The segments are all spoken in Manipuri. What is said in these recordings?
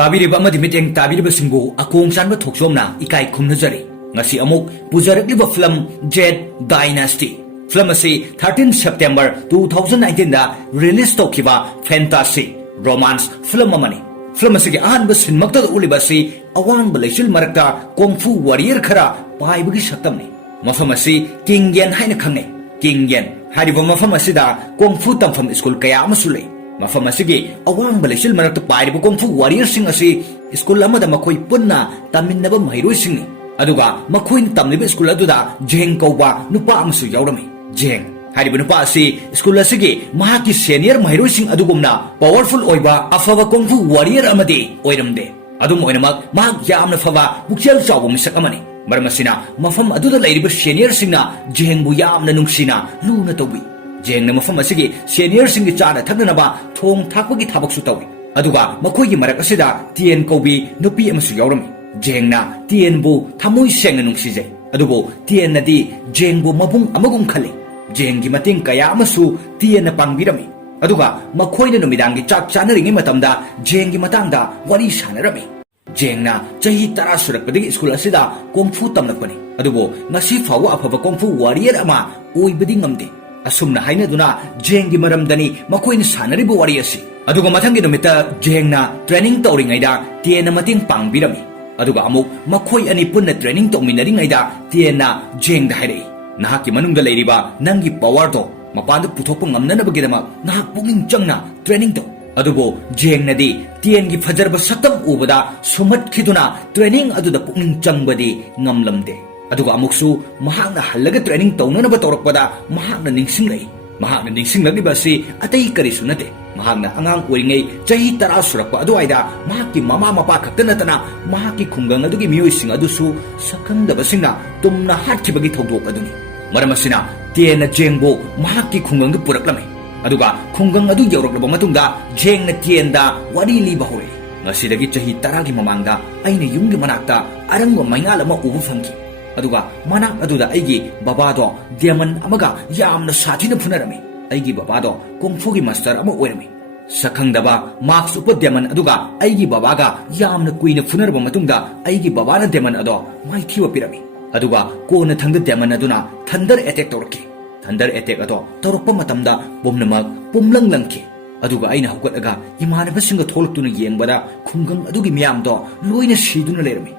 ꯇꯥꯕꯤꯔꯤꯕ ꯑꯃꯗꯤ ꯃꯤꯠꯌꯦꯡ ꯇꯥꯕꯤꯔꯤꯕꯁꯤꯡꯕꯨ ꯑꯀꯣꯡ ꯆꯥꯟꯕ ꯊꯣꯛꯆꯣꯝꯅ ꯏꯀꯥꯏ ꯈꯨꯝꯅꯖꯔꯤ ꯉꯁꯤ ꯑꯃꯨꯛ ꯄꯨꯖꯔꯛꯂꯤꯕ ꯐꯤꯂꯝ ꯖꯦꯠ ꯗꯥꯏꯅꯥꯁꯇꯤ ꯐꯤꯂꯝ ꯑꯁꯤ 13 ꯁꯦꯞꯇꯦꯝꯕꯔ 2019 ꯗ ꯔꯤꯂꯤꯖ ꯇꯧꯈꯤꯕ ꯐꯦꯟꯇꯥꯁꯤ ꯔꯣꯃꯥꯟꯁ ꯐꯤꯂꯝ ꯑꯃꯅꯤ ꯐꯤꯂꯝ ꯑꯁꯤꯒꯤ ꯑꯍꯥꯟꯕ ꯁꯤꯟꯃꯛꯇꯗ ꯎꯠꯂꯤꯕ ꯑꯁꯤ ꯑꯋꯥꯡꯕ ꯂꯩꯆꯤꯜ ꯃꯔꯛꯇ ꯀꯣꯡꯐꯨ ꯋꯥꯔꯤꯌꯔ ꯈꯔ ꯄꯥꯏꯕꯒꯤ ꯁꯛꯇꯝꯅꯤ ꯃꯐꯝ ꯑꯁꯤ ꯀꯤꯡ ꯌꯦꯟ ꯍꯥꯏꯅ ꯈꯪꯅꯩ ꯀꯤꯡ ꯌꯦꯟ ꯍꯥꯏꯔꯤꯕ ꯃꯐꯝ ꯑꯁꯤꯗ ꯀꯣꯡꯐꯨ ꯇꯝꯐꯝ ꯁ꯭ꯀꯨꯜ ꯀꯌꯥ ꯑꯃꯁꯨ ꯂꯩ ꯃꯐꯝ ꯑꯁꯤꯒꯤ ꯑꯋꯥꯡꯕ ꯂꯩꯆꯤꯜ ꯃꯔꯛꯇ ꯄꯥꯏꯔꯤꯕ ꯀꯣꯡꯐꯨ ꯋꯥꯔꯤꯌꯔꯁꯤꯡ ꯑꯁꯤ ꯁ꯭ꯀꯨꯜ ꯑꯃꯗ ꯃꯈꯣꯏ ꯄꯨꯟꯅ ꯇꯝꯃꯤꯟꯅꯕ ꯃꯍꯩꯔꯣꯏꯁꯤꯡꯅꯤ ꯑꯗꯨꯒ ꯃꯈꯣꯏꯅ ꯇꯝꯂꯤꯕ ꯁ꯭ꯀꯨꯜ ꯑꯗꯨꯗ ꯖꯦꯡ ꯀꯧꯕ ꯅꯨꯄꯥ ꯑꯃꯁꯨ ꯌꯥꯎꯔꯝꯃꯤ ꯖꯦꯡ ꯍꯥꯏꯔꯤꯕ ꯅꯨꯄꯥ ꯑꯁꯤ ꯁ꯭ꯀꯨꯜ ꯑꯁꯤꯒꯤ ꯃꯍꯥꯛꯀꯤ ꯁꯦꯅꯤꯌꯔ ꯃꯍꯩꯔꯣꯏꯁꯤꯡ ꯑꯗꯨꯒꯨꯝꯅ ꯄꯥꯋꯔꯐꯨꯜ ꯑꯣꯏꯕ ꯑꯐꯕ ꯀꯣꯡꯐꯨ ꯋꯥꯔꯤꯌꯔ ꯑꯃꯗꯤ ꯑꯣꯏꯔꯝꯗꯦ ꯑꯗꯨꯝ ꯑꯣꯏꯅꯃꯛ ꯃꯍꯥꯛ ꯌꯥꯝꯅ ꯐꯕ ꯄꯨꯛꯆꯦꯜ ꯆꯥꯎꯕ ꯃꯤꯁꯛ ꯑꯃꯅꯤ ꯃꯔꯝ ꯑꯁꯤꯅ ꯃꯐꯝ ꯑꯗꯨꯗ ꯂꯩꯔꯤꯕ ꯁꯦꯅꯤꯌꯔꯁꯤꯡꯅ ꯖꯦꯡꯕꯨ ꯌꯥꯝꯅ ꯅꯨꯡꯁꯤꯅ ꯂꯨꯅ ꯇꯧꯕꯤ ꯖꯦꯡꯅ ꯃꯐꯝ ꯑꯁꯤꯒꯤ ꯁꯦꯅꯤꯌꯔꯁꯤꯡꯒꯤ ꯆꯥꯅ ꯊꯛꯅꯅꯕ ꯊꯣꯡ ꯊꯥꯛꯄꯒꯤ ꯊꯕꯛꯁꯨ ꯇꯧꯏ ꯑꯗꯨꯒ ꯃꯈꯣꯏꯒꯤ ꯃꯔꯛ ꯑꯁꯤꯗ ꯇꯤꯌꯦꯟ ꯀꯧꯕꯤ ꯅꯨꯄꯤ ꯑꯃꯁꯨ ꯌꯥꯎꯔꯝꯃꯤ ꯖꯦꯡꯅ ꯇꯤꯌꯦꯟꯕꯨ ꯊꯃꯣꯏ ꯁꯦꯡꯅ ꯅꯨꯡꯁꯤꯖꯩ ꯑꯗꯨꯕꯨ ꯇꯤꯌꯦꯟꯅꯗꯤ ꯖꯦꯡꯕꯨ ꯃꯕꯨꯡ ꯑꯃꯒꯨꯝ ꯈꯜꯂꯤ ꯖꯦꯡꯒꯤ ꯃꯇꯦꯡ ꯀꯌꯥ ꯑꯃꯁꯨ ꯇꯤꯌꯦꯟꯅ ꯄꯥꯡꯕꯤꯔꯝꯃꯤ ꯑꯗꯨꯒ ꯃꯈꯣꯏꯅ ꯅꯨꯃꯤꯗꯥꯡꯒꯤ ꯆꯥꯛ ꯆꯥꯅꯔꯤꯉꯩ ꯃꯇꯝꯗ ꯖꯦꯡꯒꯤ ꯃꯇꯥꯡꯗ ꯋꯥꯔꯤ ꯁꯥꯟꯅꯔꯝꯃꯤ ꯖꯦꯡꯅ ꯆꯍꯤ 10 ꯁꯨꯔꯛꯄꯗꯒꯤ ꯁ꯭ꯀꯨꯜ ꯑꯁꯤꯗ ꯀꯣꯡꯐꯨ ꯇꯝꯂꯛꯄꯅꯤ ꯑꯗꯨꯕꯨ ꯉꯁꯤ ꯐꯥꯎꯕ ꯑꯐꯕ ꯀꯣꯡꯐꯨ ꯋꯥꯔꯤꯌꯔ ꯑꯃ ꯑꯣꯏꯕꯗꯤ ꯉꯝꯗꯦ ꯑꯁꯨꯝꯅ ꯍꯥꯏꯅꯗꯨꯅ ꯖꯦꯡꯒꯤ ꯃꯔꯝꯗꯅꯤ ꯃꯈꯣꯏꯅ ꯁꯥꯟꯅꯔꯤꯕ ꯋꯥꯔꯤ ꯑꯁꯤ ꯑꯗꯨꯒ ꯃꯊꯪꯒꯤ ꯅꯨꯃꯤꯠꯇ ꯖꯦꯡꯅ ꯇ꯭ꯔꯦꯅꯤꯡ ꯇꯧꯔꯤꯉꯩꯗ ꯇꯤꯌꯦꯟꯅ ꯃꯇꯦꯡ ꯄꯥꯡꯕꯤꯔꯝꯃꯤ ꯑꯗꯨꯒ ꯑꯃꯨꯛ ꯃꯈꯣꯏ ꯑꯅꯤ ꯄꯨꯟꯅ ꯇ꯭ꯔꯦꯅꯤꯡ ꯇꯧꯃꯤꯟꯅꯔꯤꯉꯩꯗ ꯇꯤꯌꯦꯟꯅ ꯖꯦꯡꯗ ꯍꯥꯏꯔꯛꯏ ꯅꯍꯥꯛꯀꯤ ꯃꯅꯨꯡꯗ ꯂꯩꯔꯤꯕ ꯅꯪꯒꯤ ꯄꯥꯋꯔꯗꯣ ꯃꯄꯥꯟꯗ ꯄꯨꯊꯣꯛꯄ ꯉꯝꯅꯅꯕꯒꯤꯗꯃꯛ ꯅꯍꯥꯛ ꯄꯨꯛꯅꯤꯡ ꯆꯪꯅ ꯇ꯭ꯔꯦꯅꯤꯡ ꯇꯧ ꯑꯗꯨꯕꯨ ꯖꯦꯡꯅꯗꯤ ꯇꯤꯌꯦꯟꯒꯤ ꯐꯖꯔꯕ ꯁꯛꯇꯝ ꯎꯕꯗ ꯁꯨꯝꯍꯠꯈꯤꯗꯨꯅ ꯇ꯭ꯔꯦꯅꯤꯡ ꯑꯗꯨꯗ ꯄꯨꯛꯅꯤꯡ ꯆꯪꯕꯗꯤ ꯉꯝꯂꯝꯗꯦ ꯑꯗꯨꯒ ꯑꯃꯨꯛꯁꯨ ꯃꯍꯥꯛꯅ ꯍꯜꯂꯒ ꯇ꯭ꯔꯦꯅꯤꯡ ꯇꯧꯅꯅꯕ ꯇꯧꯔꯛꯄꯗ ꯃꯍꯥꯛꯅ ꯅꯤꯡꯁꯤꯡꯂꯛꯏ ꯃꯍꯥꯛꯅ ꯅꯤꯡꯁꯤꯡꯂꯛꯂꯤꯕ ꯑꯁꯤ ꯑꯇꯩ ꯀꯔꯤꯁꯨ ꯅꯠꯇꯦ ꯃꯍꯥꯛꯅ ꯑꯉꯥꯡ ꯑꯣꯏꯔꯤꯉꯩ ꯆꯍꯤ 10 ꯁꯨꯔꯛꯄ ꯑꯗꯨꯋꯥꯏꯗ ꯃꯍꯥꯛꯀꯤ ꯃꯃꯥ ꯃꯄꯥ ꯈꯛꯇ ꯅꯠꯇꯅ ꯃꯍꯥꯛꯀꯤ ꯈꯨꯡꯒꯪ ꯑꯗꯨꯒꯤ ꯃꯤꯑꯣꯏꯁꯤꯡ ꯑꯗꯨꯁꯨ ꯁꯛꯈꯪꯗꯕꯁꯤꯡꯅ ꯇꯨꯝꯅ ꯍꯥꯠꯈꯤꯕꯒꯤ ꯊꯧꯗꯣꯛ ꯑꯗꯨꯅꯤ ꯃꯔꯝ ꯑꯁꯤꯅ ꯇꯤꯌꯦꯟꯅ ꯖꯦꯡꯕꯨ ꯃꯍꯥꯛꯀꯤ ꯈꯨꯡꯒꯪꯗ ꯄꯨꯔꯛꯂꯝꯃꯤ ꯑꯗꯨꯒ ꯈꯨꯡꯒꯪ ꯑꯗꯨ ꯌꯧꯔꯛꯂꯕ ꯃꯇꯨꯡꯗ ꯖꯦꯡꯅ ꯇꯤꯌꯦꯟꯗ ꯋꯥꯔꯤ ꯂꯤꯕ ꯍꯧꯔꯛꯏ ꯉꯁꯤꯗꯒꯤ ꯆꯍꯤ 10ꯒꯤ ꯃꯃꯥꯡꯗ ꯑꯩꯅ ꯌꯨꯝꯒꯤ ꯃꯅꯥꯛꯇ ꯑꯔꯪꯕ ꯃꯩꯉꯥꯜ ꯑꯃ ꯎꯕ ꯐꯪꯈꯤ ꯑꯗꯨꯒ ꯃꯅꯥꯛ ꯑꯗꯨꯗ ꯑꯩꯒꯤ ꯕꯕꯥꯗꯣ ꯗꯦꯃꯟ ꯑꯃꯒ ꯌꯥꯝꯅ ꯁꯥꯊꯤꯅ ꯐꯨꯅꯔꯝꯃꯤ ꯑꯩꯒꯤ ꯕꯕꯥꯗꯣ ꯀꯣꯡꯐꯨꯒꯤ ꯃꯥꯁꯇꯔ ꯑꯃ ꯑꯣꯏꯔꯝꯃꯤ ꯁꯛꯈꯪꯗꯕ ꯃꯥꯛꯁ ꯎꯞꯄ ꯗꯦꯃꯟ ꯑꯗꯨꯒ ꯑꯩꯒꯤ ꯕꯕꯥꯒ ꯌꯥꯝꯅ ꯀꯨꯏꯅ ꯐꯨꯅꯔꯕ ꯃꯇꯨꯡꯗ ꯑꯩꯒꯤ ꯕꯕꯥꯅ ꯗꯦꯃꯟ ꯑꯗꯣ ꯃꯥꯏꯊꯤꯕ ꯄꯤꯔꯝꯃꯤ ꯑꯗꯨꯒ ꯀꯣꯟꯅ ꯊꯪꯗ ꯗꯦꯃꯟ ꯑꯗꯨꯅ ꯊꯟꯗꯔ ꯑꯦꯇꯦꯛ ꯇꯧꯔꯛꯈꯤ ꯊꯟꯗꯔ ꯑꯦꯇꯦꯛ ꯑꯗꯣ ꯇꯧꯔꯛꯄ ꯃꯇꯝꯗ ꯄꯨꯝꯅꯃꯛ ꯄꯨꯝꯂꯪꯂꯪꯈꯤ ꯑꯗꯨꯒ ꯑꯩꯅ ꯍꯧꯒꯠꯂꯒ ꯏꯃꯥꯟꯅꯕꯁꯤꯡꯒ ꯊꯣꯛꯂꯛꯇꯨꯅ ꯌꯦꯡꯕꯗ ꯈꯨꯡꯒꯪ ꯑꯗꯨꯒꯤ ꯃꯤꯌꯥꯝꯗꯣ ꯂꯣꯏꯅ ꯁꯤꯗꯨꯅ ꯂꯩꯔꯝꯃꯤ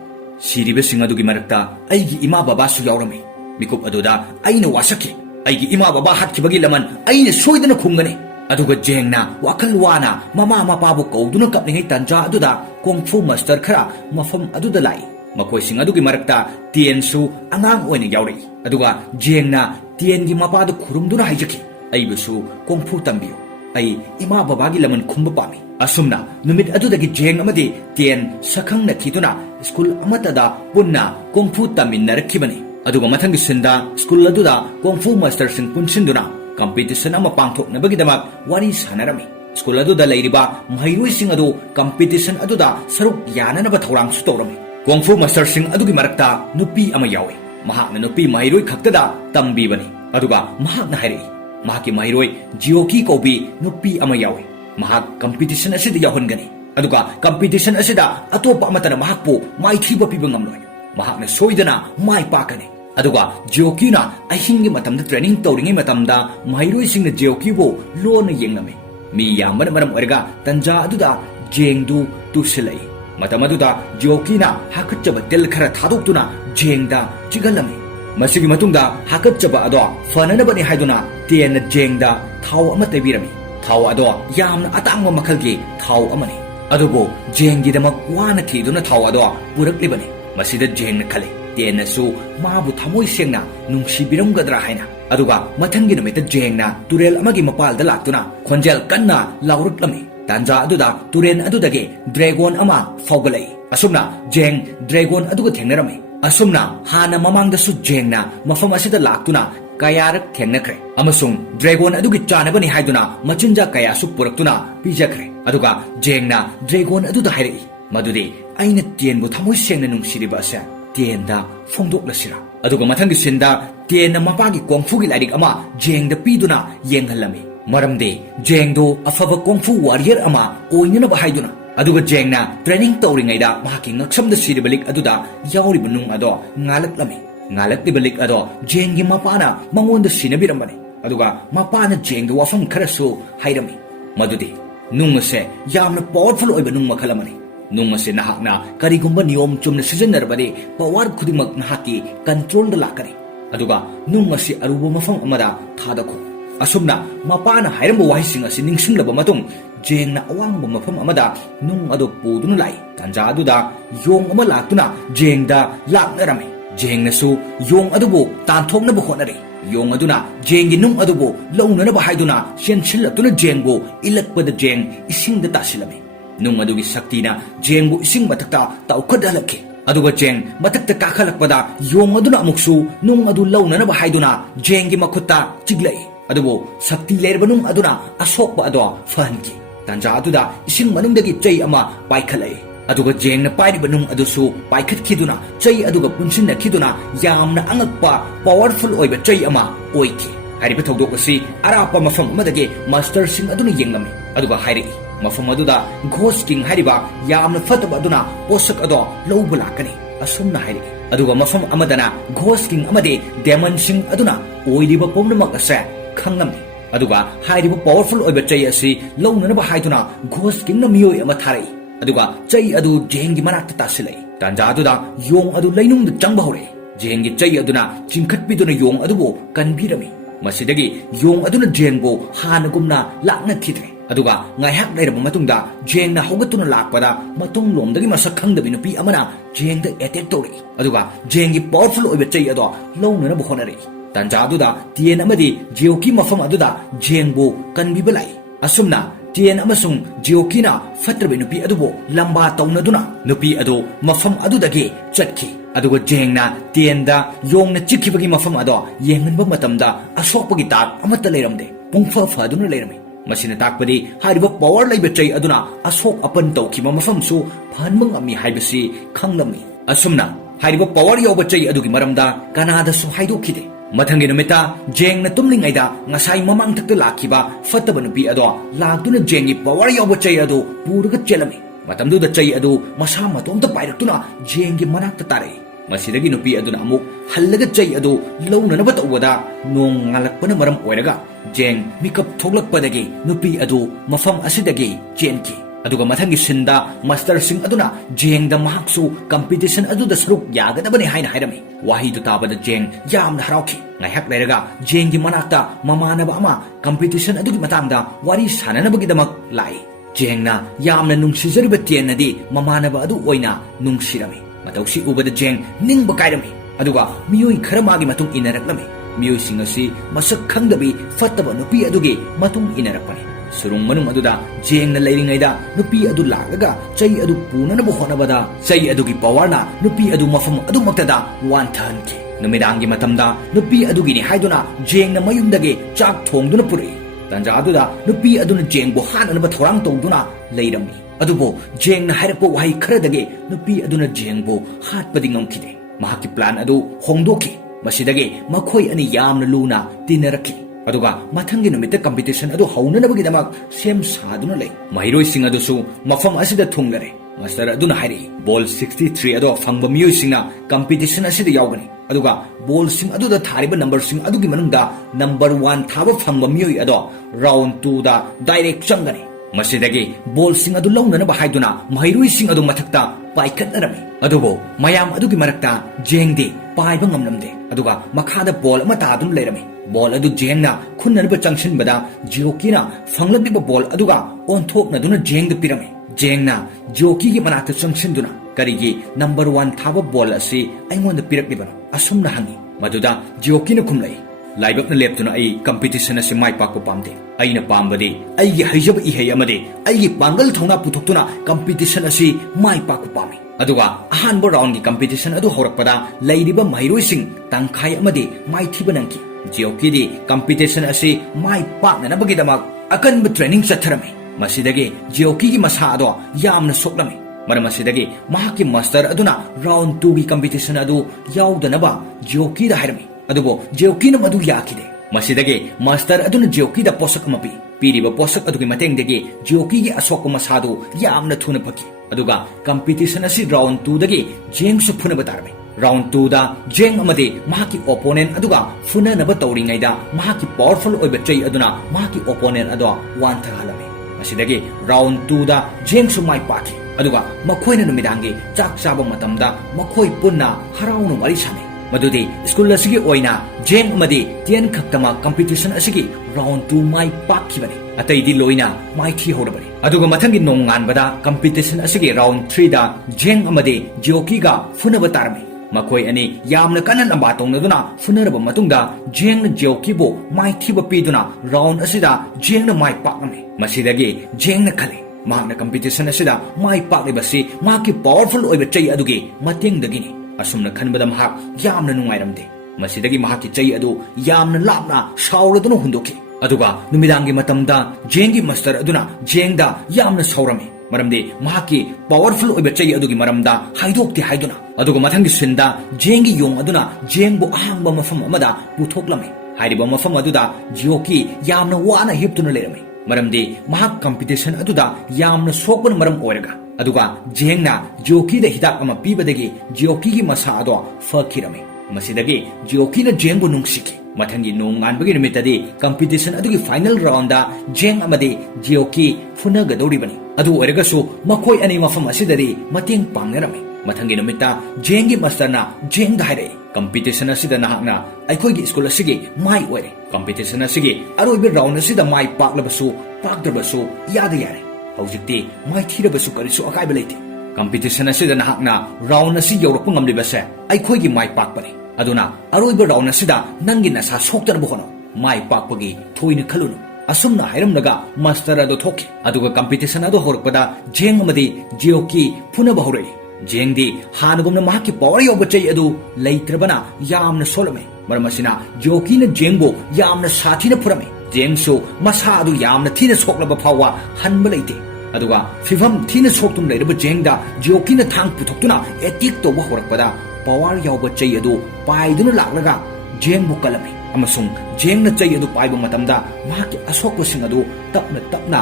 ꯁꯤꯔꯤꯕꯁꯤꯡ ꯑꯗꯨꯒꯤ ꯃꯔꯛꯇ ꯑꯩꯒꯤ ꯏꯃꯥ ꯕꯕꯥꯁꯨ ꯌꯥꯎꯔꯝꯃꯤ ꯃꯤꯀꯨꯞ ꯑꯗꯨꯗ ꯑꯩꯅ ꯋꯥꯁꯛꯈꯤ ꯑꯩꯒꯤ ꯏꯃꯥ ꯕꯕꯥ ꯍꯥꯠꯈꯤꯕꯒꯤ ꯂꯃꯟ ꯑꯩꯅ ꯁꯣꯏꯗꯅ ꯈꯨꯝꯒꯅꯤ ꯑꯗꯨꯒ ꯖꯦꯡꯅ ꯋꯥꯈꯜ ꯋꯥꯅ ꯃꯃꯥ ꯃꯄꯥꯕꯨ ꯀꯧꯗꯨꯅ ꯀꯞꯂꯤꯉꯩ ꯇꯟꯖꯥ ꯑꯗꯨꯗ ꯀꯣꯡꯐꯨ ꯃꯥꯁꯇꯔ ꯈꯔ ꯃꯐꯝ ꯑꯗꯨꯗ ꯂꯥꯛꯏ ꯃꯈꯣꯏꯁꯤꯡ ꯑꯗꯨꯒꯤ ꯃꯔꯛꯇ ꯇꯤꯌꯦꯟꯁꯨ ꯑꯉꯥꯡ ꯑꯣꯏꯅ ꯌꯥꯎꯔꯛꯏ ꯑꯗꯨꯒ ꯖꯦꯡꯅ ꯇꯤꯌꯦꯟꯒꯤ ꯃꯄꯥꯗ ꯈꯨꯔꯨꯝꯗꯨꯅ ꯍꯥꯏꯖꯈꯤ ꯑꯩꯕꯨꯁꯨ ꯀꯣꯡꯐꯨ ꯇꯝꯕꯤꯌꯨ ꯑꯩ ꯏꯃꯥ ꯕꯕꯥꯒꯤ ꯂꯃꯟ ꯈꯨꯝꯕ ꯄꯥꯝꯃꯤ ꯑꯁꯨꯝꯅ ꯅꯨꯃꯤꯠ ꯑꯗꯨꯗꯒꯤ ꯖꯦꯡ ꯑꯃꯗꯤ ꯇꯤꯌꯦꯟ ꯁꯛꯈꯪꯅꯈꯤꯗꯨꯅ ꯁ꯭ꯀꯨꯜ ꯑꯃꯠꯇꯗ ꯄꯨꯟꯅ ꯀꯣꯡꯐꯨ ꯇꯝꯃꯤꯟꯅꯔꯛꯈꯤꯕꯅꯤ ꯑꯗꯨꯒ ꯃꯊꯪꯒꯤ ꯁꯤꯟꯗ ꯁ꯭ꯀꯨꯜ ꯑꯗꯨꯗ ꯀꯣꯡꯐꯨ ꯃꯥꯁꯇꯔꯁꯤꯡ ꯄꯨꯟꯁꯤꯟꯗꯨꯅ ꯀꯝꯄꯤꯇꯤꯁꯟ ꯑꯃ ꯄꯥꯡꯊꯣꯛꯅꯕꯒꯤꯗꯃꯛ ꯋꯥꯔꯤ ꯁꯥꯟꯅꯔꯝꯃꯤ ꯁ꯭ꯀꯨꯜ ꯑꯗꯨꯗ ꯂꯩꯔꯤꯕ ꯃꯍꯩꯔꯣꯏꯁꯤꯡ ꯑꯗꯨ ꯀꯝꯄꯤꯇꯤꯁꯟ ꯑꯗꯨꯗ ꯁꯔꯨꯛ ꯌꯥꯅꯅꯕ ꯊꯧꯔꯥꯡꯁꯨ ꯇꯧꯔꯝꯃꯤ ꯀꯣꯡꯐꯨ ꯃꯥꯁꯇꯔꯁꯤꯡ ꯑꯗꯨꯒꯤ ꯃꯔꯛꯇ ꯅꯨꯄꯤ ꯑꯃ ꯌꯥꯎꯏ ꯃꯍꯥꯛꯅ ꯅꯨꯄꯤ ꯃꯍꯩꯔꯣꯏ ꯈꯛꯇꯗ ꯇꯝꯕꯤꯕꯅꯤ ꯑꯗꯨꯒ ꯃꯍꯥꯛꯅ ꯍꯥꯏꯔꯛꯏ ꯃꯍꯥꯛꯀꯤ ꯃꯍꯩꯔꯣꯏ ꯖꯤꯑꯣꯀꯤ ꯀꯧꯕꯤ ꯅꯨꯄꯤ ꯑꯃ ꯌꯥꯎꯏ ꯃꯍꯥꯛ ꯀꯝꯄꯤꯇꯤꯁꯟ ꯑꯁꯤꯗ ꯌꯥꯎꯍꯟꯒꯅꯤ ꯑꯗꯨꯒ ꯀꯝꯄꯤꯇꯤꯁꯟ ꯑꯁꯤꯗ ꯑꯇꯣꯞꯄ ꯑꯃꯠꯇꯅ ꯃꯍꯥꯛꯄꯨ ꯃꯥꯏꯊꯤꯕ ꯄꯤꯕ ꯉꯝꯂꯣꯏ ꯃꯍꯥꯛꯅ ꯁꯣꯏꯗꯅ ꯃꯥꯏ ꯄꯥꯛꯀꯅꯤ ꯑꯗꯨꯒ ꯖꯤꯑꯣꯀꯤꯅ ꯑꯍꯤꯡꯒꯤ ꯃꯇꯝꯗ ꯇ꯭ꯔꯦꯅꯤꯡ ꯇꯧꯔꯤꯉꯩ ꯃꯇꯝꯗ ꯃꯍꯩꯔꯣꯏꯁꯤꯡꯅ ꯖꯤꯑꯣꯀꯤꯕꯨ ꯂꯣꯟꯅ ꯌꯦꯡꯂꯝꯃꯤ ꯃꯤ ꯌꯥꯝꯕꯅ ꯃꯔꯝ ꯑꯣꯏꯔꯒ ꯇꯟꯖꯥ ꯑꯗꯨꯗ ꯖꯦꯡꯗꯨ ꯇꯨꯁꯤꯜꯂꯛꯏ ꯃꯇꯝ ꯑꯗꯨꯗ ꯖꯤꯑꯣꯀꯤꯅ ꯍꯥꯀꯠꯆꯕ ꯇꯤꯜ ꯈꯔ ꯊꯥꯗꯣꯛꯇꯨꯅ ꯖꯦꯡꯗ ꯆꯤꯛꯍꯜꯂꯝꯃꯤ ꯃꯁꯤꯒꯤ ꯃꯇꯨꯡꯗ ꯍꯥꯀꯠꯆꯕ ꯑꯗꯣ ꯐꯅꯅꯕꯅꯤ ꯍꯥꯏꯗꯨꯅ ꯇꯤꯌꯦꯟꯅ ꯖꯦꯡꯗ ꯊꯥꯎ ꯑꯃ ꯇꯩꯕꯤꯔꯝꯃꯤ ꯊꯥꯎ ꯑꯗꯣ ꯌꯥꯝꯅ ꯑꯇꯥꯡꯕ ꯃꯈꯜꯒꯤ ꯊꯥꯎ ꯑꯃꯅꯤ ꯑꯗꯨꯕꯨ ꯖꯦꯡꯒꯤꯗꯃꯛ ꯋꯥꯅ ꯊꯤꯗꯨꯅ ꯊꯥꯎ ꯑꯗꯣ ꯄꯨꯔꯛꯂꯤꯕꯅꯤ ꯃꯁꯤꯗ ꯖꯦꯡꯅ ꯈꯜꯂꯤ ꯇꯤꯌꯦꯟꯅꯁꯨ ꯃꯥꯕꯨ ꯊꯃꯣꯏ ꯁꯦꯡꯅ ꯅꯨꯡꯁꯤꯕꯤꯔꯝꯒꯗ꯭ꯔꯥ ꯍꯥꯏꯅ ꯑꯗꯨꯒ ꯃꯊꯪꯒꯤ ꯅꯨꯃꯤꯠꯇ ꯖꯦꯡꯅ ꯇꯨꯔꯦꯜ ꯑꯃꯒꯤ ꯃꯄꯥꯜꯗ ꯂꯥꯛꯇꯨꯅ ꯈꯣꯟꯖꯦꯜ ꯀꯟꯅ ꯂꯥꯎꯔꯛꯂꯝꯃꯤ ꯇꯥꯟꯖꯥ ꯑꯗꯨꯗ ꯇꯨꯔꯦꯜ ꯑꯗꯨꯗꯒꯤ ꯗ꯭ꯔꯦꯒꯣꯟ ꯑꯃ ꯐꯥꯎꯒꯠꯂꯛꯏ ꯑꯁꯨꯝꯅ ꯖꯦꯡ ꯗ꯭ꯔꯦꯒꯣꯟ ꯑꯗꯨꯒ ꯊꯦꯡꯅꯔꯝꯃꯤ ꯑꯁꯨꯝꯅ ꯍꯥꯟꯅ ꯃꯃꯥꯡꯗꯁꯨ ꯖꯦꯡꯅ ꯃꯐꯝ ꯑꯁꯤꯗ ꯂꯥꯛꯇꯨꯅ ꯀꯌꯥꯔꯛ ꯊꯦꯡꯅꯈ꯭ꯔꯦ ꯑꯃꯁꯨꯡ ꯗ꯭ꯔꯦꯒꯣꯟ ꯑꯗꯨꯒꯤ ꯆꯥꯅꯕꯅꯤ ꯍꯥꯏꯗꯨꯅ ꯃꯆꯤꯟꯖꯥꯛ ꯀꯌꯥꯁꯨ ꯄꯨꯔꯛꯇꯨꯅ ꯄꯤꯖꯈ꯭ꯔꯦ ꯑꯗꯨꯒ ꯖꯦꯡꯅ ꯗ꯭ꯔꯦꯒꯣꯟ ꯑꯗꯨꯗ ꯍꯥꯏꯔꯛꯏ ꯃꯗꯨꯗꯤ ꯑꯩꯅ ꯇꯤꯌꯦꯟꯕꯨ ꯊꯃꯣꯏ ꯁꯦꯡꯅ ꯅꯨꯡꯁꯤꯔꯤꯕ ꯑꯁꯦ ꯇꯤꯌꯦꯟꯗ ꯐꯣꯡꯗꯣꯛꯂꯁꯤꯔꯥ ꯑꯗꯨꯒ ꯃꯊꯪꯒꯤ ꯁꯤꯟꯗ ꯇꯤꯌꯦꯟꯅ ꯃꯄꯥꯒꯤ ꯀꯣꯡꯐꯨꯒꯤ ꯂꯥꯏꯔꯤꯛ ꯑꯃ ꯖꯦꯡꯗ ꯄꯤꯗꯨꯅ ꯌꯦꯡꯍꯜꯂꯝꯃꯤ ꯃꯔꯝꯗꯤ ꯖꯦꯡꯗꯨ ꯑꯐꯕ ꯀꯣꯡꯐꯨ ꯋꯥꯔꯤꯌꯔ ꯑꯃ ꯑꯣꯏꯅꯅꯕ ꯍꯥꯏꯗꯨꯅ aduga jengna training tauringaida mahaki ngaksamda siriba lik aduda yauriba nung ado ngalaklami ngalakliba lik ado jengi mapana mangonda sinabirambani aduga mapana jengi wafam kharasu hairami madudi nung ase yamna powerful oiba nung makhalamani nung ase nahakna karigumba niyom chumna sijanarbadi power khudimak nahaki control da lakari aduga nung ase aruba mafam amada thadakho asumna mapana hairamba wahising ase ningsinglaba matung jengna awangba mafam amada nung ado puduna lai tanja aduda yong ama laktuna jengda laknarami jengna su yong adubu tanthoknaba honari yong aduna jengi nung adubu launanaba haiduna shensillatuna jengbu ilakpada jeng isingda tasilami nung adugi saktina jengbu ising matakta taukadalakki aduga jeng matakta kakhalakpada yong aduna amuksu nung adu launanaba haiduna jengi makutta chiglai adubu sakti lerba nung aduna asokba ado fahanki tanja aduda ising manungdagi chai ama paikhalai aduga jengna pairiba nung adusu paikhatkiduna chai aduga punsinnakhiduna yamna angakpa powerful oiba chai ama oiki hariba thodok asi arapa mafam amadagi master sing aduna yenglami aduga hairi mafam aduda ghost king hariba yamna fataba aduna posak ado lowba lakani asumna hairi aduga mafam amadana ghost king amade demon sing aduna oiriba pomnamak ase khangami aduga hairiba powerful oiba chai asi launanaba haiduna ghost king na miyoi ama tharai aduga chai adu jengi manakta tasilai tanja aduda yong adu lainungda changba hore jengi chai aduna chingkhatpiduna yong adubu kanbirami masidagi yong aduna jengbo hanagumna lakna thidre aduga ngaihak leiraba matungda jengna hogatuna lakpada matung lomdagi masak khangdabi nupi amana jengda attack tori aduga jengi powerful oiba chai ado launana bu honari tanja aduda tien amadi jeoki mafam aduda jengbo kanbibalai asumna tien amasung jeokina fatrabe nupi adubo lamba taunaduna nupi adu mafam adudagi chatki aduga jengna tienda yongna chikhibagi mafam ado yenganba matamda asokpagi tak amata leiramde pungfa faduna leirami masina takpadi hariba power laiba chai aduna asok apan tawkhiba mafam su phanmang ami haibasi khanglami asumna hariba power yoba chai adugi maramda kanada su haidokhide matangi numita jengna tumlingaida ngasai mamang thakta lakhiba fataba nupi ado laktuna jengi power yoba chai ado puraga chelami matamduda chai ado masa matomta pairaktuna jengi manakta tare masidagi nupi aduna amuk hallaga chai ado launanaba tawada nong ngalakpana maram oiraga jeng mikap thoklakpadagi nupi ado mafam asidagi chenki aduga mathangi sinda master sing aduna jengda mahaksu competition aduda saruk yagadabani haina hairami wahi du tabada jeng yamna harauki ngaihak leiraga jengi manakta mamanaba ama competition adugi matangda wari sananabagi damak lai jengna yamna nungsijariba tiennadi mamanaba adu oina nungsirami matausi ubada jeng ningba kairami aduga miyoi kharamagi matung inaraklami miyoi sing asi masak khangdabi fattaba nupi adugi matung inarakpani surung manung aduda jengna leiringaida nupi adu lagaga chai adu punanabu honabada chai adugi powerna nupi adu mafam adu maktada wan thanki numidangi matamda nupi adugi ni haiduna jengna mayumdagi chak thongduna puri tanja aduda nupi aduna jengbo hananaba thorang tongduna leirami adubo jengna hairappo wahi kharadagi nupi aduna jengbo hatpadi ngamkhide mahaki plan adu hongdoki masidagi makhoi ani yamna luna tinaraki aduga mathangi numita competition adu haunanabagi damak sem saduna lei mairoi sing adu su mafam asida thunglare master aduna hairi ball 63 adu fangba miyoi singna competition asida yaugani aduga ball sing adu da thariba number sing adugi manungda number 1 thaba fangba miyoi adu round 2 da direct changani masidagi ball sing adu launanaba haiduna mairoi sing adu mathakta paikhatnarami adubo mayam adugi marakta jengdi paiba ngamnamde aduga makhada ball ama tadun leirami ball adu jengna khunnanuba changsinbada jokina fanglakliba ball aduga onthoknaduna jengda pirami jengna joki gi manakta changsinduna karigi number 1 thaba ball asi aingonda piraklibana asumna hangi maduda jokina khumlai laibakna leptuna ai competition asi mai pakko pamde aina pambadi aigi haijaba ihei amade aigi pangal thongna puthokuna competition asi mai pakko pami aduga ahanba round gi competition adu horakpada lairiba mairoi sing tangkhai amade mai thiba nangki jokidi competition asi mai pakna nabagidamag akanba training chatharami masidagi joki gi masa ado yamna soklami maram asidagi mahaki master aduna round 2 gi competition adu yaudanaba joki da harami adubo joki na madu yakide ꯃꯁꯤꯗꯒꯤ ꯃꯥꯁꯇꯔ ꯑꯗꯨꯅ ꯖꯤꯑꯣꯀꯤꯗ ꯄꯣꯠꯁꯛ ꯑꯃ ꯄꯤ ꯄꯤꯔꯤꯕ ꯄꯣꯠꯁꯛ ꯑꯗꯨꯒꯤ ꯃꯇꯦꯡꯗꯒꯤ ꯖꯤꯑꯣꯀꯤꯒꯤ ꯑꯁꯣꯛꯄ ꯃꯁꯥꯗꯨ ꯌꯥꯝꯅ ꯊꯨꯅ ꯐꯈꯤ ꯑꯗꯨꯒ ꯀꯝꯄꯤꯇꯤꯁꯟ ꯑꯁꯤ ꯔꯥꯎꯟ 2ꯗꯒꯤ ꯖꯦꯡꯁꯨ ꯐꯨꯅꯕ ꯇꯥꯔꯝꯃꯤ ꯔꯥꯎꯟ 2ꯗ ꯖꯦꯡ ꯑꯃꯗꯤ ꯃꯍꯥꯛꯀꯤ ꯑꯣꯄꯣꯅꯦꯟ ꯑꯗꯨꯒ ꯐꯨꯅꯅꯕ ꯇꯧꯔꯤꯉꯩꯗ ꯃꯍꯥꯛꯀꯤ ꯄꯥꯋꯔꯐꯨꯜ ꯑꯣꯏꯕ ꯆꯩ ꯑꯗꯨꯅ ꯃꯍꯥꯛꯀꯤ ꯑꯣꯄꯣꯅꯦꯟ ꯑꯗꯣ ꯋꯥꯟꯊꯍꯜꯂꯝꯃꯤ ꯃꯁꯤꯗꯒꯤ ꯔꯥꯎꯟ 2ꯗ ꯖꯦꯡꯁꯨ ꯃꯥꯏ ꯄꯥꯛꯈꯤ ꯑꯗꯨꯒ ꯃꯈꯣꯏꯅ ꯅꯨꯃꯤꯗꯥꯡꯒꯤ ꯆꯥꯛ ꯆꯥꯕ ꯃꯇꯝꯗ ꯃꯈꯣꯏ ꯄꯨꯟꯅ ꯍꯔꯥꯎꯅ ꯋꯥꯔꯤ ꯁꯥꯟꯅꯩ ꯃꯗꯨꯗꯤ ꯁ꯭ꯀꯨꯜ ꯑꯁꯤꯒꯤ ꯑꯣꯏꯅ ꯖꯦꯡ ꯑꯃꯗꯤ ꯇꯤꯌꯟ ꯈꯛꯇꯃꯛ ꯀꯝꯄꯤꯇꯤꯁꯟ ꯑꯁꯤꯒꯤ ꯔꯥꯎꯟ 2 ꯃꯥꯏ ꯄꯥꯛꯈꯤꯕꯅꯤ ꯑꯇꯩꯗꯤ ꯂꯣꯏꯅ ꯃꯥꯏꯊꯤꯍꯧꯔꯕꯅꯤ ꯑꯗꯨꯒ ꯃꯊꯪꯒꯤ ꯅꯣꯡꯉꯥꯟꯕꯗ ꯀꯝꯄꯤꯇꯤꯁꯟ ꯑꯁꯤꯒꯤ ꯔꯥꯎꯟ 3ꯗ ꯖꯦꯡ ꯑꯃꯗꯤ ꯖꯤꯑꯣꯀꯤꯒ ꯐꯨꯅꯕ ꯇꯥꯔꯝꯃꯤ ꯃꯈꯣꯏ ꯑꯅꯤ ꯌꯥꯝꯅ ꯀꯟꯅ ꯂꯝꯕꯥ ꯇꯧꯅꯗꯨꯅ ꯐꯨꯅꯔꯕ ꯃꯇꯨꯡꯗ ꯖꯦꯡꯅ ꯖꯤꯑꯣꯀꯤꯕꯨ ꯃꯥꯏꯊꯤꯕ ꯄꯤꯗꯨꯅ ꯔꯥꯎꯟ ꯑꯁꯤꯗ ꯖꯦꯡꯅ ꯃꯥꯏ ꯄꯥꯛꯂꯝꯃꯤ ꯃꯁꯤꯗꯒꯤ ꯖꯦꯡꯅ ꯈꯜꯂꯤ ꯃꯍꯥꯛꯅ ꯀꯝꯄꯤꯇꯤꯁꯟ ꯑꯁꯤꯗ ꯃꯥꯏ ꯄꯥꯛꯂꯤꯕꯁꯤ ꯃꯍꯥꯛꯀꯤ ꯄꯥꯋꯔꯐꯨꯜ ꯑꯣꯏꯕ ꯆꯩ ꯑꯗꯨꯒꯤ ꯃꯇꯦꯡꯗꯒꯤꯅꯤ ꯑꯁꯨꯝꯅ ꯈꯟꯕꯗ ꯃꯍꯥꯛ ꯌꯥꯝꯅ ꯅꯨꯡꯉꯥꯏꯔꯝꯗꯦ ꯃꯁꯤꯗꯒꯤ ꯃꯍꯥꯛꯀꯤ ꯆꯩ ꯑꯗꯨ ꯌꯥꯝꯅ ꯂꯥꯞꯅ ꯁꯥꯎꯔꯗꯨꯅ ꯍꯨꯟꯗꯣꯛꯈꯤ ꯑꯗꯨꯒ ꯅꯨꯃꯤꯗꯥꯡꯒꯤ ꯃꯇꯝꯗ ꯖꯦꯡꯒꯤ ꯃꯥꯁꯇꯔ ꯑꯗꯨꯅ ꯖꯦꯡꯗ ꯌꯥꯝꯅ ꯁꯥꯎꯔꯝꯃꯤ ꯃꯔꯝꯗꯤ ꯃꯍꯥꯛꯀꯤ ꯄꯥꯋꯔꯐꯨꯜ ꯑꯣꯏꯕ ꯆꯩ ꯑꯗꯨꯒꯤ ꯃꯔꯝꯗ ꯍꯥꯏꯗꯣꯛꯇꯦ ꯍꯥꯏꯗꯨꯅ ꯑꯗꯨꯒ ꯃꯊꯪꯒꯤ ꯁꯤꯟꯗ ꯖꯦꯡꯒꯤ ꯌꯣꯡ ꯑꯗꯨꯅ ꯖꯦꯡꯕꯨ ꯑꯍꯥꯡꯕ ꯃꯐꯝ ꯑꯃꯗ ꯄꯨꯊꯣꯛꯂꯝꯃꯤ ꯍꯥꯏꯔꯤꯕ ꯃꯐꯝ ꯑꯗꯨꯗ ꯖꯤꯑꯣꯀꯤ ꯌꯥꯝꯅ ꯋꯥꯅ ꯍꯤꯞꯇꯨꯅ ꯂꯩꯔꯝꯃꯤ ꯃꯔꯝꯗꯤ ꯃꯍꯥꯛ ꯀꯝꯄꯤꯇꯤꯁꯟ ꯑꯗꯨꯗ ꯌꯥꯝꯅ ꯁꯣꯛꯄꯅ ꯃꯔꯝ ꯑꯣꯏꯔꯒ ꯑꯗꯨꯒ ꯖꯦꯡꯅ ꯖꯤꯑꯣꯀꯤꯗ ꯍꯤꯗꯥꯛ ꯑꯃ ꯄꯤꯕꯗꯒꯤ ꯖꯤꯑꯣꯀꯤꯒꯤ ꯃꯁꯥ ꯑꯗꯣ ꯐꯈꯤꯔꯝꯃꯤ ꯃꯁꯤꯗꯒꯤ ꯖꯤꯑꯣꯀꯤꯅ ꯖꯦꯡꯕꯨ ꯅꯨꯡꯁꯤꯈꯤ ꯃꯊꯪꯒꯤ ꯅꯣꯡꯉꯥꯟꯕꯒꯤ ꯅꯨꯃꯤꯠꯇꯗꯤ ꯀꯝꯄꯤꯇꯤꯁꯟ ꯑꯗꯨꯒꯤ ꯐꯥꯏꯅꯦꯜ ꯔꯥꯎꯟꯗ ꯖꯦꯡ ꯑꯃꯗꯤ ꯖꯤꯑꯣꯀꯤ ꯐꯨꯅꯒꯗꯧꯔꯤꯕꯅꯤ ꯑꯗꯨ ꯑꯣꯏꯔꯒꯁꯨ ꯃꯈꯣꯏ ꯑꯅꯤ ꯃꯐꯝ ꯑꯁꯤꯗꯗꯤ ꯃꯇꯦꯡ ꯄꯥꯡꯅꯔꯝꯃꯤ ꯃꯊꯪꯒꯤ ꯅꯨꯃꯤꯠꯇ ꯖꯦꯡꯒꯤ ꯃꯥꯁꯇꯔꯅ ꯖꯦꯡꯗ ꯍꯥꯏꯔꯛꯏ ꯀꯝꯄꯤꯇꯤꯁꯟ ꯑꯁꯤꯗ ꯅꯍꯥꯛꯅ ꯑꯩꯈꯣꯏꯒꯤ ꯁ꯭ꯀꯨꯜ ꯑꯁꯤꯒꯤ ꯃꯥꯏ ꯑꯣꯏꯔꯦ ꯀꯝꯄꯤꯇꯤꯁꯟ ꯑꯁꯤꯒꯤ ꯑꯔꯣꯏꯕ ꯔꯥꯎꯟ ꯑꯁꯤꯗ ꯃꯥꯏ ꯄꯥꯛꯂꯕꯁꯨ ꯄꯥꯛꯇ꯭ꯔꯕꯁꯨ ꯏꯌꯥꯗ ꯌꯥꯔꯦ ꯍꯧꯖꯤꯛꯇꯤ ꯃꯥꯏꯊꯤꯔꯕꯁꯨ ꯀꯔꯤꯁꯨ ꯑꯀꯥꯏꯕ ꯂꯩꯇꯦ ꯀꯝꯄꯤꯇꯤꯁꯟ ꯑꯁꯤꯗ ꯅꯍꯥꯛꯅ ꯔꯥꯎꯟ ꯑꯁꯤ ꯌꯧꯔꯛꯄ ꯉꯝꯂꯤꯕꯁꯦ ꯑꯩꯈꯣꯏꯒꯤ ꯃꯥꯏ ꯄꯥꯛꯄꯅꯤ ꯑꯗꯨꯅ ꯑꯔꯣꯏꯕ ꯔꯥꯎꯟ ꯑꯁꯤꯗ ꯅꯪꯒꯤ ꯅꯁꯥ ꯁꯣꯛꯇꯅꯕ ꯍꯣꯠꯅꯧ ꯃꯥꯏ ꯄꯥꯛꯄꯒꯤ ꯊꯣꯏꯅ ꯈꯜꯂꯨꯅꯨ ꯑꯁꯨꯝꯅ ꯍꯥꯏꯔꯝꯂꯒ ꯃꯥꯁꯇꯔ ꯑꯗꯨ ꯊꯣꯛꯈꯤ ꯑꯗꯨꯒ ꯀꯝꯄꯤꯇꯤꯁꯟ ꯑꯗꯨ ꯍꯧꯔꯛꯄꯗ ꯖꯦꯡ ꯑꯃꯗꯤ ꯖꯤꯑꯣꯀꯤ ꯐꯨꯅꯕ ꯍꯧꯔꯛꯏ ꯖꯦꯡꯗꯤ ꯍꯥꯟꯅꯒꯨꯝꯅ ꯃꯍꯥꯛꯀꯤ ꯄꯥꯋꯔ ꯌꯧꯕ ꯆꯩ ꯑꯗꯨ ꯂꯩꯇ꯭ꯔꯕꯅ ꯌꯥꯝꯅ ꯁꯣꯜꯂꯝꯃꯤ ꯃꯔꯝ ꯑꯁꯤꯅ ꯖꯤꯑꯣꯀꯤꯅ ꯖꯦꯡꯕꯨ ꯌꯥꯝꯅ ꯁꯥꯊꯤꯅ ꯐꯨꯔꯝꯃꯤ ꯖꯦꯡꯁꯨ ꯃꯁꯥ ꯑꯗꯨ ꯌꯥꯝꯅ ꯊꯤꯅ ꯁꯣꯛꯂꯕ ꯐꯥꯎꯕ ꯍꯟꯕ ꯂꯩꯇꯦ ꯑꯗꯨꯒ ꯐꯤꯚꯝ ꯊꯤꯅ ꯁꯣꯛꯇꯨꯅ ꯂꯩꯔꯕ ꯖꯦꯡꯗ ꯖꯤꯑꯣꯀꯤꯅ ꯊꯥꯡ पुथोꯛꯇꯨꯅ ꯑꯦꯇꯦꯛ ꯇꯧꯕ ꯍꯧꯔꯛꯄꯗ ꯄꯥꯋꯔ ꯌꯥꯎꯕ ꯆꯩ ꯑꯗꯨ ꯄꯥꯏꯗꯨꯅ ꯂꯥꯛꯂꯒ ꯖꯦꯡꯕꯨ ꯀꯜꯂꯝꯃꯤ ꯑꯃꯁꯨꯡ ꯖꯦꯡꯅ ꯆꯩ ꯑꯗꯨ ꯄꯥꯏꯕ ꯃꯇꯝꯗ ꯃꯍꯥꯛꯀꯤ ꯑꯁꯣꯛꯄꯁꯤꯡ ꯑꯗꯨ ꯇꯞꯅ ꯇꯞꯅ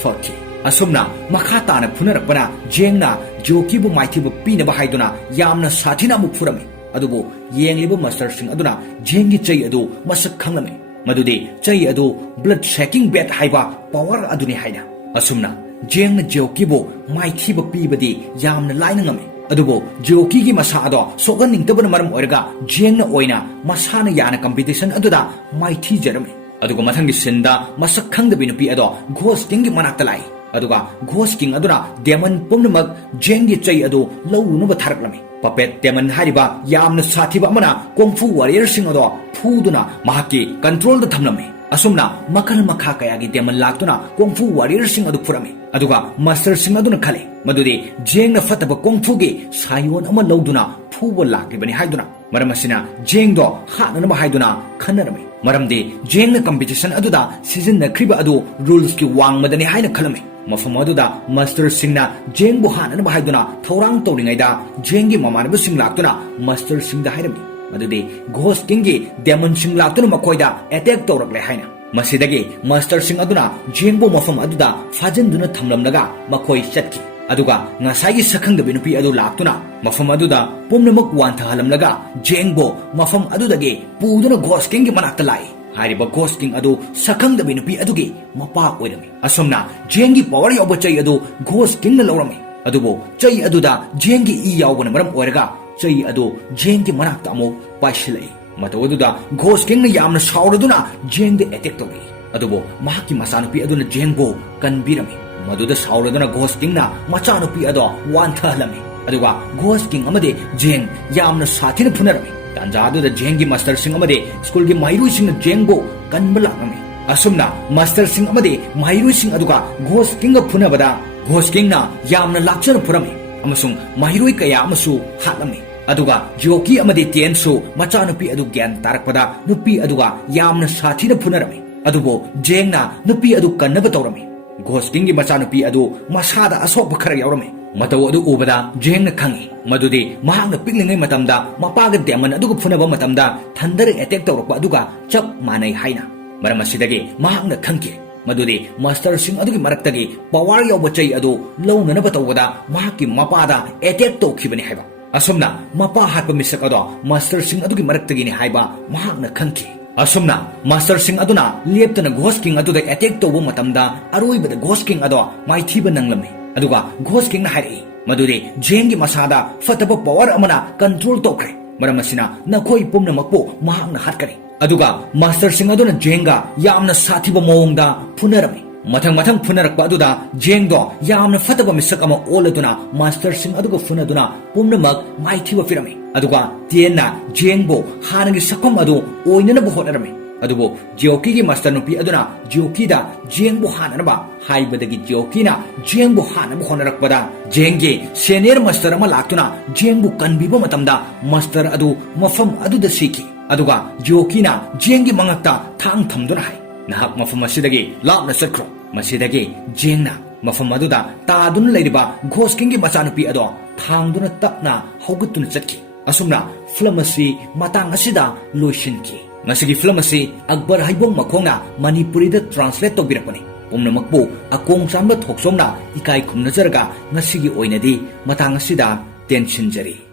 ꯐꯈꯤ ꯑꯁꯨꯝꯅ ꯃꯈꯥ ꯇꯥꯅ ꯐꯨꯅꯔꯛꯄꯅ ꯖꯦꯡꯅ ꯖꯤꯑꯣꯀꯤꯕꯨ ꯃꯥꯏꯊꯤꯕ ꯄꯤꯅꯕ ꯍꯥꯏꯗꯨꯅ ꯌꯥꯝꯅ ꯁꯥꯊꯤꯅ ꯑꯃꯨꯛ ꯐꯨꯔꯝꯃꯤ ꯑꯗꯨꯕꯨ ꯌꯦꯡꯂꯤꯕ ꯃꯥꯁꯇꯔꯁꯤꯡ ꯑꯗꯨꯅ ꯖꯦꯡꯒꯤ ꯆꯩ ꯑꯗꯨ ꯃꯁꯛ ꯈꯪꯂꯝꯃꯤ ꯃꯗꯨꯗꯤ ꯆꯩ ꯑꯗꯨ ꯕ꯭ꯂꯗ ꯁꯦꯀꯤꯡ ꯕꯦꯠ ꯍꯥꯏꯕ ꯄꯥꯋꯔ ꯑꯗꯨꯅꯤ ꯍꯥꯏꯅ ꯑꯁꯨꯝꯅ ꯖꯦꯡꯅ ꯖꯤꯑꯣꯀꯤꯕꯨ ꯃꯥꯏꯊꯤꯕ ꯄꯤꯕꯗꯤ ꯌꯥꯝꯅ ꯂꯥꯏꯅ ꯉꯝꯃꯤ ꯑꯗꯨꯕꯨ ꯖꯤꯑꯣꯀꯤꯒꯤ ꯃꯁꯥ ꯑꯗꯣ ꯁꯣꯛꯍꯟꯅꯤꯡꯗꯕꯅ ꯃꯔꯝ ꯑꯣꯏꯔꯒ ꯖꯦꯡꯅ ꯑꯣꯏꯅ ꯃꯁꯥꯅ ꯌꯥꯅ ꯀꯝꯄꯤꯇꯤꯁꯟ ꯑꯗꯨꯗ ꯃꯥꯏꯊꯤꯖꯔꯝꯃꯤ ꯑꯗꯨꯒ ꯃꯊꯪꯒꯤ ꯁꯤꯟꯗ ꯃꯁꯛ ꯈꯪꯗꯕꯤ ꯅꯨꯄꯤ ꯑꯗꯣ ꯘꯣꯁ ꯀꯤꯡꯒꯤ ꯃꯅꯥꯛꯇ ꯂꯥꯛꯏ ꯑꯗꯨꯒ ꯘꯣꯁ ꯀꯤꯡ ꯑꯗꯨꯅ ꯗꯦꯃꯟ ꯄꯨꯝꯅꯃꯛ ꯖꯦꯡꯒꯤ ꯆꯩ ꯑꯗꯨ ꯂꯧꯔꯨꯅꯕ ꯊꯥꯔꯛꯂꯝꯃꯤ ꯄꯄꯦꯠ ꯗꯦꯃꯟ ꯍꯥꯏꯔꯤꯕ ꯌꯥꯝꯅ ꯁꯥꯊꯤꯕ ꯑꯃꯅ ꯀꯣꯡꯐꯨ ꯋꯥꯔꯤꯌꯔꯁꯤꯡ ꯑꯗꯣ ꯐꯨꯗꯨꯅ ꯃꯍꯥꯛꯀꯤ ꯀꯟꯇ꯭ꯔꯣꯜꯗ ꯊꯝꯂꯝꯃꯤ ꯑꯁꯨꯝꯅ ꯃꯈꯜ ꯃꯈꯥ ꯀꯌꯥꯒꯤ ꯗꯦꯃꯟ ꯂꯥꯛꯇꯨꯅ ꯀꯣꯡꯐꯨ ꯋꯥꯔꯤꯌꯔꯁꯤꯡ ꯑꯗꯨ ꯐꯨꯔꯝꯃꯤ ꯑꯗꯨꯒ ꯃꯥꯁꯇꯔꯁꯤꯡ ꯑꯗꯨꯅ ꯈꯜꯂꯤ ꯃꯗꯨꯗꯤ ꯖꯦꯡꯅ ꯐꯠꯇꯕ ꯀꯣꯡꯐꯨꯒꯤ ꯁꯥꯌꯣꯟ ꯑꯃ ꯂꯧꯗꯨꯅ ꯐꯨꯕ ꯂꯥꯛꯂꯤꯕꯅꯤ ꯍꯥꯏꯗꯨꯅ ꯃꯔꯝ ꯑꯁꯤꯅ ꯖꯦꯡꯗꯣ ꯍꯥꯠꯅꯅꯕ ꯍꯥꯏꯗꯨꯅ ꯈꯟꯅꯔꯝꯃꯤ ꯃꯔꯝꯗꯤ ꯖꯦꯡꯅ ꯀꯝꯄꯤꯇꯤꯁꯟ ꯑꯗꯨꯗ ꯁꯤꯖꯤꯟꯅꯈ꯭ꯔꯤꯕ ꯑꯗꯨ ꯔꯨꯜꯁꯀꯤ ꯋꯥꯡꯃꯗꯅꯤ ꯍꯥꯏꯅ ꯈꯜꯂꯝꯃꯤ ꯃꯐꯝ ꯑꯗꯨꯗ ꯃꯥꯁꯇꯔꯁꯤꯡꯅ ꯖꯦꯡꯕꯨ ꯍꯥꯠꯅꯅꯕ ꯍꯥꯏꯗꯨꯅ ꯊꯧꯔꯥꯡ ꯇꯧꯔꯤꯉꯩꯗ ꯖꯦꯡꯒꯤ ꯃꯃꯥꯟꯅꯕꯁꯤꯡ ꯂꯥꯛꯇꯨꯅ ꯃꯥꯁꯇꯔꯁꯤꯡꯗ ꯍꯥꯏꯔꯝꯃꯤ ꯃꯗꯨꯗꯤ ꯘꯣꯁ ꯀꯤꯡꯒꯤ ꯗꯦꯃꯟꯁꯤꯡ ꯂꯥꯛꯇꯨꯅ ꯃꯈꯣꯏꯗ ꯑꯦꯇꯦꯛ ꯇꯧꯔꯛꯂꯦ ꯍꯥꯏꯅ ꯃꯁꯤꯗꯒꯤ ꯃꯥꯁꯇꯔꯁꯤꯡ ꯑꯗꯨꯅ ꯖꯦꯡꯕꯨ ꯃꯐꯝ ꯑꯗꯨꯗ ꯐꯥꯖꯤꯟꯗꯨꯅ ꯊꯝꯂꯝꯂꯒ ꯃꯈꯣꯏ ꯆꯠꯈꯤ ꯑꯗꯨꯒ ꯉꯁꯥꯏꯒꯤ ꯁꯛꯈꯪꯗꯕꯤ ꯅꯨꯄꯤ ꯑꯗꯨ ꯂꯥꯛꯇꯨꯅ ꯃꯐꯝ ꯑꯗꯨꯗ ꯄꯨꯝꯅꯃꯛ ꯋꯥꯟꯊꯍꯜꯂꯝꯂꯒ ꯖꯦꯡꯕꯨ ꯃꯐꯝ ꯑꯗꯨꯗꯒꯤ ꯄꯨꯗꯨꯅ ꯘꯣꯁ ꯀꯤꯡꯒꯤ ꯃꯅꯥꯛꯇ ꯂꯥꯛꯏ ꯍꯥꯏꯔꯤꯕ ꯘꯣꯁ ꯀꯤꯡ ꯑꯗꯨ ꯁꯛꯈꯪꯗꯕꯤ ꯅꯨꯄꯤ ꯑꯗꯨꯒꯤ ꯃꯄꯥ ꯑꯣꯏꯔꯝꯃꯤ ꯑꯁꯨꯝꯅ ꯖꯦꯡꯒꯤ ꯄꯥꯋꯔ ꯌꯥꯎꯕ ꯆꯩ ꯑꯗꯨ ꯘꯣꯁ ꯀꯤꯡꯅ ꯂꯧꯔꯝꯃꯤ ꯑꯗꯨꯕꯨ ꯆꯩ ꯑꯗꯨꯗ ꯖꯦꯡꯒꯤ ꯏ ꯌꯥꯎꯕꯅ ꯃꯔꯝ ꯑꯣꯏꯔꯒ ꯆꯩ ꯑꯗꯨ ꯖꯦꯡꯒꯤ ꯃꯅꯥꯛꯇ ꯑꯃꯨꯛ ꯄꯥꯏꯁꯤꯜꯂꯛꯏ ꯃꯇꯧ ꯑꯗꯨꯗ ꯘꯣꯁ ꯀꯤꯡꯅ ꯌꯥꯝꯅ ꯁꯥꯎꯔꯗꯨꯅ ꯖꯦꯡꯗ ꯑꯦꯇꯦꯛ ꯇꯧꯔꯛꯏ ꯑꯗꯨꯕꯨ ꯃꯍꯥꯛꯀꯤ ꯃꯆꯥꯅꯨꯄꯤ ꯑꯗꯨꯅ ꯖꯦꯡꯕꯨ ꯀꯟꯕꯤꯔꯝꯃꯤ ꯃꯗꯨꯗ ꯁꯥꯎꯔꯗꯨꯅ ꯘꯣꯁ ꯀꯤꯡꯅ ꯃꯆꯥꯅꯨꯄꯤ ꯑꯗꯣ ꯋꯥꯟꯊꯍꯜꯂꯝꯃꯤ ꯑꯗꯨꯒ ꯘꯣꯁ ꯀꯤꯡ ꯑꯃꯗꯤ ꯖꯦꯡ ꯌꯥꯝꯅ ꯁꯥꯊꯤꯅ ꯐꯨꯅꯔꯝꯃꯤ ꯇꯥꯟꯖꯥ ꯑꯗꯨꯗ ꯖꯦꯡꯒꯤ ꯃꯥꯁꯇꯔꯁꯤꯡ ꯑꯃꯗꯤ ꯁ꯭ꯀꯨꯜꯒꯤ ꯃꯍꯩꯔꯣꯏꯁꯤꯡꯅ ꯖꯦꯡꯕꯨ ꯀꯟꯕ ꯂꯥꯛꯂꯝꯃꯤ ꯑꯁꯨꯝꯅ ꯃꯥꯁꯇꯔꯁꯤꯡ ꯑꯃꯗꯤ ꯃꯍꯩꯔꯣꯏꯁꯤꯡ ꯑꯗꯨꯒ ꯘꯣꯁ ꯀꯤꯡꯒ ꯐꯨꯅꯕꯗ ꯘꯣꯁ ꯀꯤꯡꯅ ꯌꯥꯝꯅ ꯂꯥꯛꯆꯅ ꯐꯨꯔꯝꯃꯤ ꯑꯃꯁꯨꯡ ꯃꯍꯩꯔꯣꯏ ꯀꯌꯥ ꯑꯃꯁꯨ ꯍꯥꯠꯂꯝꯃꯤ ꯑꯗꯨꯒ ꯖꯤꯑꯣꯀꯤ ꯑꯃꯗꯤ ꯇꯤꯌꯟꯁꯨ ꯃꯆꯥꯅꯨꯄꯤ ꯑꯗꯨ ꯒ꯭ꯌꯥꯟ ꯇꯥꯔꯛꯄꯗ ꯅꯨꯄꯤ ꯑꯗꯨꯒ ꯌꯥꯝꯅ ꯁꯥꯊꯤꯅ ꯐꯨꯅꯔꯝꯃꯤ ꯑꯗꯨꯕꯨ ꯖꯦꯡꯅ ꯅꯨꯄꯤ ꯑꯗꯨ ꯀꯟꯅꯕ ꯇꯧꯔꯝꯃꯤ ꯘꯣꯁ ꯀꯤꯡꯒꯤ ꯃꯆꯥꯅꯨꯄꯤ ꯑꯗꯨ ꯃꯁꯥꯗ ꯑꯁꯣꯛꯄ ꯈꯔ ꯌꯥꯎꯔꯝꯃꯤ ꯃꯇꯧ ꯑꯗꯨ ꯎꯕꯗ ꯖꯦꯡꯅ ꯈꯪꯉꯤ ꯃꯗꯨꯗꯤ ꯃꯍꯥꯛꯅ ꯄꯤꯛꯂꯤꯉꯩ ꯃꯇꯝꯗ ꯃꯄꯥꯒ ꯗꯦꯃꯟ ꯑꯗꯨꯒ ꯐꯨꯅꯕ ꯃꯇꯝꯗ ꯊꯟꯗꯔ ꯑꯦꯇꯦꯛ ꯇꯧꯔꯛꯄ ꯑꯗꯨꯒ ꯆꯞ ꯃꯥꯟꯅꯩ ꯍꯥꯏꯅ ꯃꯔꯝ ꯑꯁꯤꯗꯒꯤ ꯃꯍꯥꯛꯅ ꯈꯪꯈꯤ ꯃꯗꯨꯗꯤ ꯃꯥꯁꯇꯔꯁꯤꯡ ꯑꯗꯨꯒꯤ ꯃꯔꯛꯇꯒꯤ ꯄꯋꯥꯔ ꯌꯥꯎꯕ ꯆꯩ ꯑꯗꯨ ꯂꯧꯅꯅꯕ ꯇꯧꯕꯗ ꯃꯍꯥꯛꯀꯤ ꯃꯄꯥꯗ ꯑꯦꯇꯦꯛ ꯇꯧꯈꯤꯕꯅꯤ ꯍꯥꯏꯕ ꯑꯁꯨꯝꯅ ꯃꯄꯥ ꯍꯥꯠꯄ ꯃꯤꯁꯛ ꯑꯗꯣ ꯃꯥꯁꯇꯔꯁꯤꯡ ꯑꯗꯨꯒꯤ ꯃꯔꯛꯇꯒꯤꯅꯤ ꯍꯥꯏꯕ ꯃꯍꯥꯛꯅ ꯈꯪꯈꯤ ꯑꯁꯨꯝꯅ ꯃꯥꯁꯇꯔꯁꯤꯡ ꯑꯗꯨꯅ ꯂꯦꯞꯇꯅ ꯘꯣꯁ ꯀꯤꯡ ꯑꯗꯨꯗ ꯑꯦꯇꯦꯛ ꯇꯧꯕ ꯃꯇꯝꯗ ꯑꯔꯣꯏꯕꯗ ఘꯣꯁ ꯀꯤꯡ ꯑꯗꯣ ꯃꯥꯏꯊꯤꯕ ꯅꯪꯂꯝꯃꯤ ꯑꯗꯨꯒ ꯘꯣꯁ ꯀꯤꯡꯅ ꯍꯥꯏꯔꯛꯏ ꯃꯗꯨꯗꯤ ꯖꯦꯡꯒꯤ ꯃꯁꯥꯗ ꯐꯠꯇꯕ ꯄꯋꯥꯔ ꯑꯃꯅ ꯀꯟꯇ꯭ꯔꯣꯜ ꯇꯧꯈ꯭ꯔꯦ ꯃꯔꯝ ꯑꯁꯤꯅ ꯅꯈꯣꯏ ꯄꯨꯝꯅꯃꯛꯄꯨ ꯃꯍꯥꯛꯅ ꯍꯥꯠꯀꯅꯤ ꯑꯗꯨꯒ ꯃꯥꯁꯇꯔꯁꯤꯡ ꯑꯗꯨꯅ ꯖꯦꯡꯒ ꯌꯥꯝꯅ ꯁꯥꯊꯤꯕ ꯃꯑꯣꯡꯗ ꯐꯨꯅꯔꯝꯃꯤ ꯃꯊꯪ ꯐꯨꯅꯔꯛꯄ ꯑꯗꯨꯗ ꯖꯦꯡꯗꯣ ꯌꯥꯝꯅ ꯐꯠꯇꯕ ꯃꯤꯁꯛ ꯑꯃ ꯑꯣꯜꯂꯗꯨꯅ ꯃꯥꯁꯇꯔꯁꯤꯡ ꯑꯗꯨꯒ ꯐꯨꯅꯗꯨꯅ ꯄꯨꯝꯅꯃꯛ ꯃꯥꯏꯊꯤꯕ ꯄꯤꯔꯝꯃꯤ ꯑꯗꯨꯒ ꯇꯤꯌꯦꯟꯅ ꯖꯦꯡꯕꯨ ꯍꯥꯟꯅꯒꯤ ꯁꯛꯐꯝ ꯑꯗꯨ ꯑꯣꯏꯅꯅꯕ ꯍꯣꯠꯅꯔꯝꯃꯤ ꯑꯗꯨꯕꯨ ꯖꯤꯑꯣꯀꯤꯒꯤ ꯃꯥꯁꯇꯔ ꯅꯨꯄꯤ ꯑꯗꯨꯅ ꯖꯤꯑꯣꯀꯤꯗ ꯖꯦꯡꯕꯨ ꯍꯥꯠꯅꯅꯕ ꯍꯥꯏꯕꯗꯒꯤ ꯖꯤꯑꯣꯀꯤꯅ ꯖꯦꯡꯕꯨ ꯍꯥꯠꯅꯕ ꯍꯣꯠꯅꯔꯛꯄꯗ ꯖꯦꯡꯒꯤ ꯁꯦꯅꯤꯌꯔ ꯃꯥꯁꯇꯔ ꯑꯃ ꯂꯥꯛꯇꯨꯅ ꯖꯦꯡꯕꯨ ꯀꯟꯕꯤꯕ ꯃꯇꯝꯗ ꯃꯥꯁꯇꯔ ꯑꯗꯨ ꯃꯐꯝ ꯑꯗꯨꯗ ꯁꯤꯈꯤ ꯑꯗꯨꯒ ꯖꯤꯑꯣꯀꯤꯅ ꯖꯦꯡꯒꯤ ꯃꯉꯛꯇ ꯊꯥꯡ ꯊꯝꯗꯨꯅ ꯍꯥꯏ ꯅꯍꯥꯛ ꯃꯐꯝ ꯑꯁꯤꯗꯒꯤ ꯂꯥꯞꯅ ꯆꯠꯈ꯭ꯔꯣ ꯃꯁꯤꯗꯒꯤ ꯖꯦꯡꯅ ꯃꯐꯝ ꯑꯗꯨꯗ ꯇꯥꯗꯨꯅ ꯂꯩꯔꯤꯕ ꯘꯣꯁ ꯀꯤꯡꯒꯤ ꯃꯆꯥꯅꯨꯄꯤ ꯑꯗꯣ ꯊꯥꯡꯗꯨꯅ ꯇꯞꯅ ꯍꯧꯒꯠꯇꯨꯅ ꯆꯠꯈꯤ ꯑꯁꯨꯝꯅ ꯐꯤꯂꯝ ꯑꯁꯤ ꯃꯇꯥꯡ ꯑꯁꯤꯗ ꯂꯣꯏꯁꯤꯟꯈꯤ ꯉꯁꯤꯒꯤ ꯐꯤꯂꯝ ꯑꯁꯤ ꯑꯛꯕꯔ ꯍꯩꯕꯣꯡ ꯃꯈꯣꯡꯅ ꯃꯅꯤꯄꯨꯔꯤꯗ ꯇ꯭ꯔꯥꯟꯁꯂꯦꯠ ꯇꯧꯕꯤꯔꯛꯄꯅꯤ ꯄꯨꯝꯅꯃꯛꯄꯨ ꯑꯀꯣꯡ ꯆꯥꯟꯕ ꯊꯣꯛꯆꯣꯝꯅ ꯏꯀꯥꯏ ꯈꯨꯝꯅꯖꯔꯒ ꯉꯁꯤꯒꯤ ꯑꯣꯏꯅꯗꯤ ꯃꯇꯥꯡ ꯑꯁꯤꯗ ꯇꯦꯟꯁꯤꯟꯖꯔꯤ